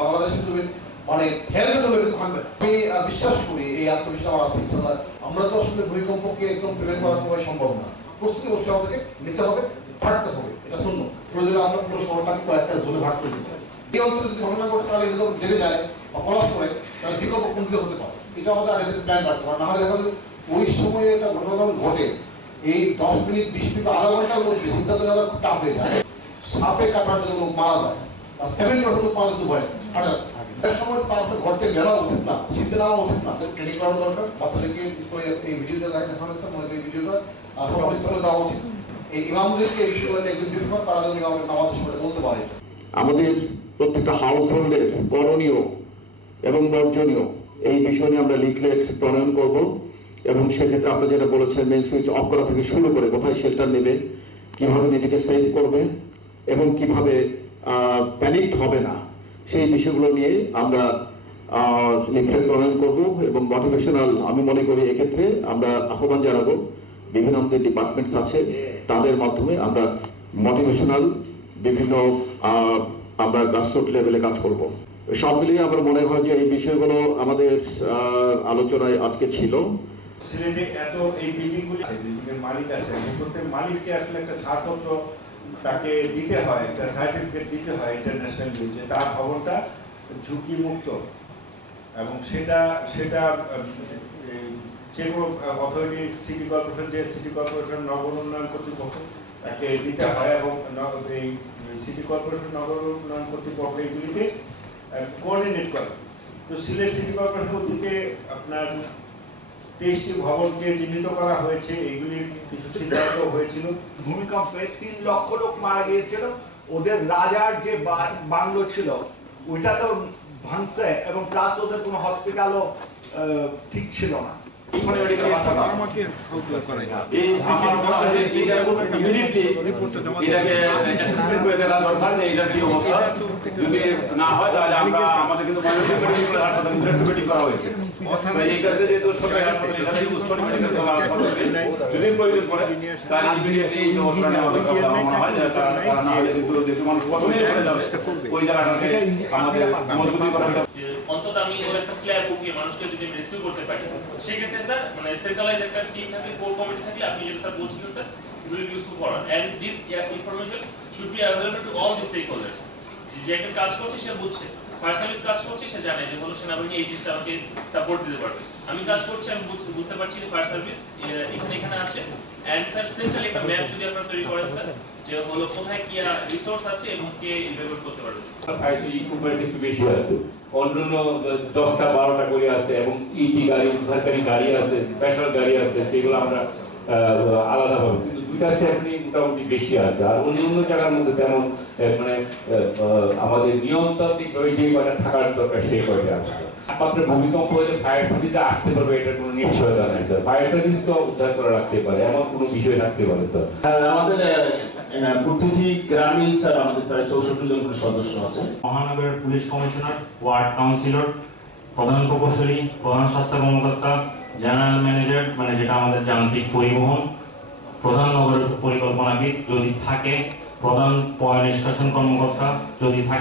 বাংলাদেশ কিন্তু মানে হেলতে দেবে কিন্তু ভাঙবে। আমি বিশ্বাস করি এই আত্মবিশ্বাস আমার আছে ইনশাআল্লাহ। আমরা তো আসলে ভূমিকম্পকে একদম প্রিভেন্ট করা খুবই সম্ভব না। প্রস্তুতি অবশ্যই আমাদেরকে নিতে হবে, থাকতে হবে, এটা শূন্য। প্রয়োজনে আমরা পুরো শহরটাকে কয়েকটা জোনে ভাগ করে দিতে হবে। এই অঞ্চলে যদি ঘটনা ঘটে তাহলে এগুলো জেনে যায় বা কলাপ করে তাহলে বিকল্প কোনদিকে হতে পারে, এটা আমাদের আগে প্ল্যান রাখতে হবে। না হলে দেখা যাবে ওই সময়ে একটা ঘটনা ঘটে এই 10 মিনিট 20 মিনিট আধা ঘন্টার মধ্যে সিদ্ধান্ত নেওয়া খুব টাফ হয়ে যায়। সাপে কাটার জন্য লোক মারা যায় আর 7 লোক মারা যেতে ভয় এর সময় তার ঘর থেকে বেরোয়া উচিত না, শীতে নেওয়া উচিত না। ট্রেনিং করানো দরকার বাচ্চাদেরকে এই ভিডিওটা দেখানো হচ্ছে, মনে করি এই ভিডিওটা সকল স্থলে দেওয়া উচিত। এই ইমামদেরকে এই বিষয়গুলো একদিন ডিসকাস তারা যেন আমাদের সাথে বলতে পারে। আমাদের প্রত্যেকটা হাউস হোল্ডের করণীয় এবং বর্জনীয় এই বিষয় নিয়ে আমরা লিফলেট প্রণয়ন করব এবং সেক্ষেত্রে আপনি যেটা বলেছেন মেইন সুইচ অফ করা থেকে শুরু করে কোথায় শেল্টার নেবে, কিভাবে নিজেকে সেভ করবে এবং কিভাবে প্যানিক হবে না, সেই বিষয়গুলো নিয়ে আমরা লিফলেট প্রণয়ন করব এবং মোটিভেশনাল আমি মনে করি এক্ষেত্রে আমরা আহ্বান জানাবো বিভিন্ন আমাদের ডিপার্টমেন্টস আছে তাদের মাধ্যমে আমরা মোটিভেশনাল বিভিন্ন আমরা গ্রাসরুট লেভেলে কাজ করব। সব মিলিয়ে আমার মনে হয় যে এই বিষয়গুলো আমাদের আলোচনায় আজকে ছিল। সিলেটে এত এই বিল্ডিংগুলি বিল্ডিংয়ের মালিক আছে, প্রত্যেক মালিককে আসলে একটা ছাড়পত্র তাকে দিতে হয়, একটা সার্টিফিকেট দিতে হয় ইন্টারন্যাশনাল যে তার ভবনটা ঝুঁকি মুক্ত, এবং সেটা যে কোনো অথরিটি সিটি কর্পোরেশন নগর উন্নয়ন কর্তৃপক্ষ তাকে দিতে হয় এবং এই সিটি কর্পোরেশন নগর উন্নয়ন কর্তৃপক্ষ এগুলিকে কোঅর্ডিনেট করে। তো সিলেট সিটি কর্পোরেশন অতীতে আপনার 23টি ভবনকে চিহ্নিত করা হয়েছে, এগুলির কিছু সিদ্ধান্ত হয়েছিল। ভূমিকম্পে 3 লক্ষ লোক মারা গিয়েছিল, ওদের রাজার যে বাংলো ছিল ওইটা তো ভাঙছে এবং প্লাস ওদের কোনো হসপিটালও ঠিক ছিল না। যদি না হয় তাহলে আমরা আমাদের কিন্তু করা হয়েছে যদি প্রয়োজন পড়ে তাহলে মানুষ ওই জায়গাটাকে আমাদের মজবুতি করা। অন্তত আমি ওর একটা স্ল্যাব উঠিয়ে মানুষকে যদি রেস্কিউ করতে পারি সেক্ষেত্রে স্যার মানে সেন্ট্রালাইজ একটা টিম থাকে, কোর কমিটি থাকলে আপনি যেটা স্যার বলছিলেন sir will use for and this information should be available to all the stakeholders. যে একটা কাজ করছে সে বুঝছে, ফায়ার সার্ভিস কাজ করছে সে জানে যে হলো সেনাবাহিনী এই জিনিসটা আমাকে সাপোর্ট দিতে পারবে। আমি কাজ করছি আমি বুঝতে পারছি যে ফায়ার সার্ভিস এখানে আছে এন্ড স্যার সেন্ট্রাল একটা ম্যাপ যদি আপনারা তৈরি করেন স্যার যে হলো কোথায় কি রিসোর্স আছে এবং কে ইভ্যাকুয়েট করতে পারবে। আইসি ইকুইপমেন্ট একটু বেশি আছে, অন্যান্য 10টা 12টা করে আছে এবং ইটি গাড়ি উদ্ধারকারী গাড়ি আছে, স্পেশাল গাড়ি আছে, সেগুলো আমরা আলাদাভাবে, কিন্তু 2টা স্টেপনি মোটামুটি বেশি আছে। আর অন্য জায়গার মধ্যে যেমন মানে আমাদের নিয়মতান্ত্রিক যে কয়টা থাকার দরকার সেই কয়টা আছে। একমাত্র ভূমিকম্প হলে ফায়ার সার্ভিসে আসতে পারবে এটার কোনো নিশ্চয়তা নেই স্যার। ফায়ার সার্ভিস তো উদ্ধার করে রাখতে পারে, এমন কোনো বিষয় থাকতে পারে স্যার। আমাদের প্রতিটি গ্রামীণ স্যার আমাদের প্রায় 64 জন করে সদস্য আছে। মহানগরের পুলিশ কমিশনার, ওয়ার্ড কাউন্সিলর, প্রধান প্রকৌশলী, প্রধান স্বাস্থ্য কর্মকর্তা, জেনারেল ম্যানেজার মানে যেটা আমাদের যান্ত্রিক পরিবহন, প্রধান নগর পরিকল্পনাবিদ যদি থাকে, প্রধান পয় নিষ্কাশন কর্মকর্তা যদি থাকে।